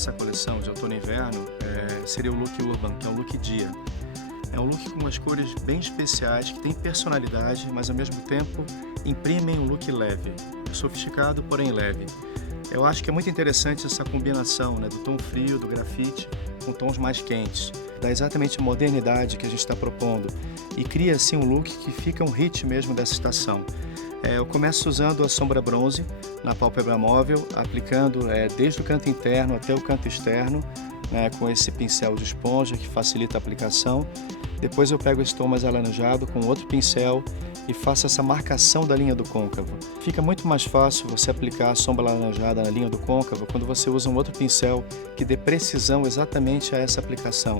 dessa coleção de outono e inverno seria o look Urban, que é um look dia. É um look com umas cores bem especiais, que tem personalidade, mas ao mesmo tempo imprimem um look leve, sofisticado, porém leve. Eu acho que é muito interessante essa combinação, né, do tom frio, do grafite, com tons mais quentes. Dá exatamente a modernidade que a gente está propondo e cria assim um look que fica um hit mesmo dessa estação. Eu começo usando a sombra bronze na pálpebra móvel, aplicando desde o canto interno até o canto externo, né, com esse pincel de esponja que facilita a aplicação. Depois eu pego esse tom mais alaranjado com outro pincel e faço essa marcação da linha do côncavo. Fica muito mais fácil você aplicar a sombra alaranjada na linha do côncavo quando você usa um outro pincel que dê precisão exatamente a essa aplicação.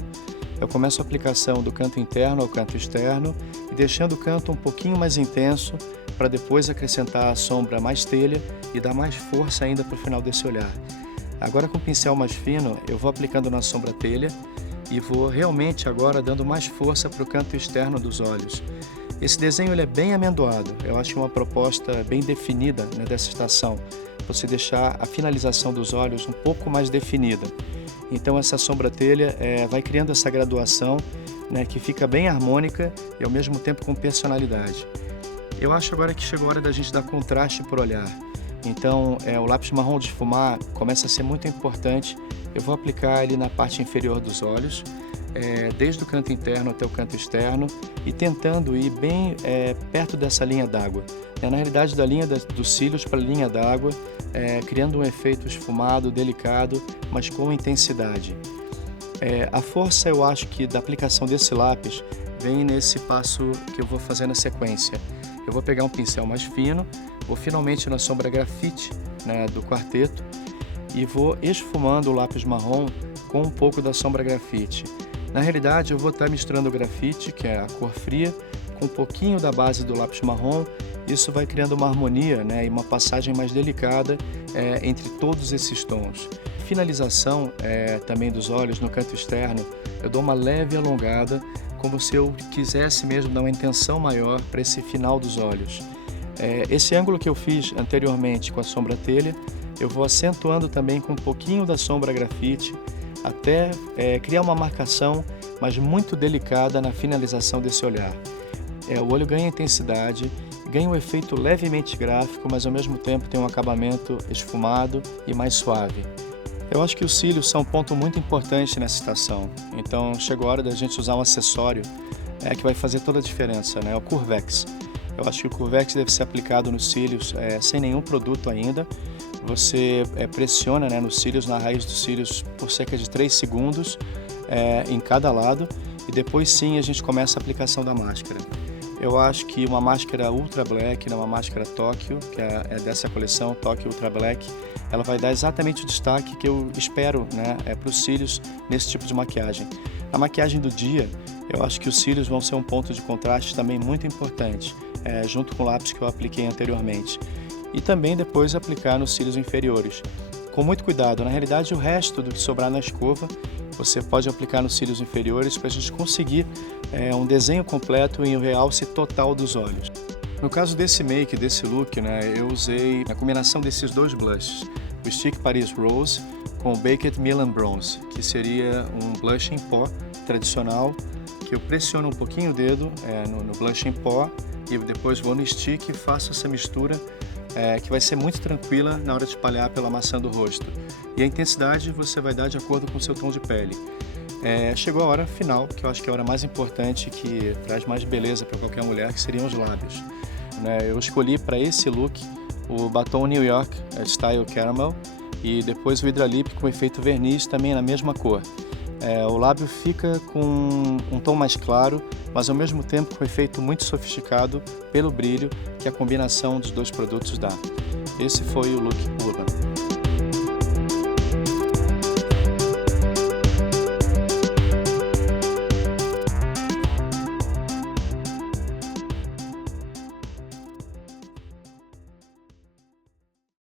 Eu começo a aplicação do canto interno ao canto externo e deixando o canto um pouquinho mais intenso para depois acrescentar a sombra mais telha e dar mais força ainda para o final desse olhar. Agora com o pincel mais fino eu vou aplicando na sombra telha e vou realmente agora dando mais força para o canto externo dos olhos. Esse desenho ele é bem amendoado, eu acho uma proposta bem definida, né, dessa estação. Você deixar a finalização dos olhos um pouco mais definida. Então essa sombra telha vai criando essa graduação, né, que fica bem harmônica e ao mesmo tempo com personalidade. Eu acho agora que chegou a hora da gente dar contraste por olhar. Então o lápis marrom de esfumar começa a ser muito importante. Eu vou aplicar ele na parte inferior dos olhos, desde o canto interno até o canto externo e tentando ir bem perto dessa linha d'água. Na realidade da linha dos cílios para a linha d'água, criando um efeito esfumado, delicado, mas com intensidade. A força eu acho que da aplicação desse lápis vem nesse passo que eu vou fazer na sequência. Eu vou pegar um pincel mais fino, vou finalmente na sombra grafite, né, do quarteto e vou esfumando o lápis marrom com um pouco da sombra grafite. Na realidade eu vou estar misturando o grafite, que é a cor fria, com um pouquinho da base do lápis marrom. Isso vai criando uma harmonia, né, e uma passagem mais delicada entre todos esses tons. Finalização também dos olhos no canto externo, eu dou uma leve alongada, como se eu quisesse mesmo dar uma intenção maior para esse final dos olhos. Esse ângulo que eu fiz anteriormente com a sombra telha, eu vou acentuando também com um pouquinho da sombra grafite, até criar uma marcação, mas muito delicada na finalização desse olhar. O olho ganha intensidade, ganha um efeito levemente gráfico, mas ao mesmo tempo tem um acabamento esfumado e mais suave. Eu acho que os cílios são um ponto muito importante nessa estação, então chegou a hora da gente usar um acessório que vai fazer toda a diferença, né? O Curvex. Eu acho que o Curvex deve ser aplicado nos cílios sem nenhum produto ainda. Você pressiona, né, nos cílios, na raiz dos cílios, por cerca de 3 segundos em cada lado e depois sim a gente começa a aplicação da máscara. Eu acho que uma máscara Ultra Black, né, uma máscara Tóquio, que é dessa coleção, Tóquio Ultra Black, ela vai dar exatamente o destaque que eu espero, né, para os cílios nesse tipo de maquiagem. Na maquiagem do dia, eu acho que os cílios vão ser um ponto de contraste também muito importante, junto com o lápis que eu apliquei anteriormente. E também depois aplicar nos cílios inferiores. Com muito cuidado, na realidade o resto do que sobrar na escova, você pode aplicar nos cílios inferiores para a gente conseguir um desenho completo e um realce total dos olhos. No caso desse make, desse look, né, eu usei a combinação desses dois blushes, o Stick Paris Rose com o Baked Milan Bronze, que seria um blush em pó tradicional, que eu pressiono um pouquinho o dedo no blush em pó e depois vou no stick e faço essa mistura que vai ser muito tranquila na hora de espalhar pela maçã do rosto. E a intensidade você vai dar de acordo com o seu tom de pele. Chegou a hora final, que eu acho que é a hora mais importante, que traz mais beleza para qualquer mulher, que seriam os lábios. Eu escolhi para esse look o batom New York Style Caramel e depois o Hydralip com efeito verniz também na mesma cor. O lábio fica com um tom mais claro, mas ao mesmo tempo com efeito muito sofisticado pelo brilho que a combinação dos dois produtos dá. Esse foi o look Urban.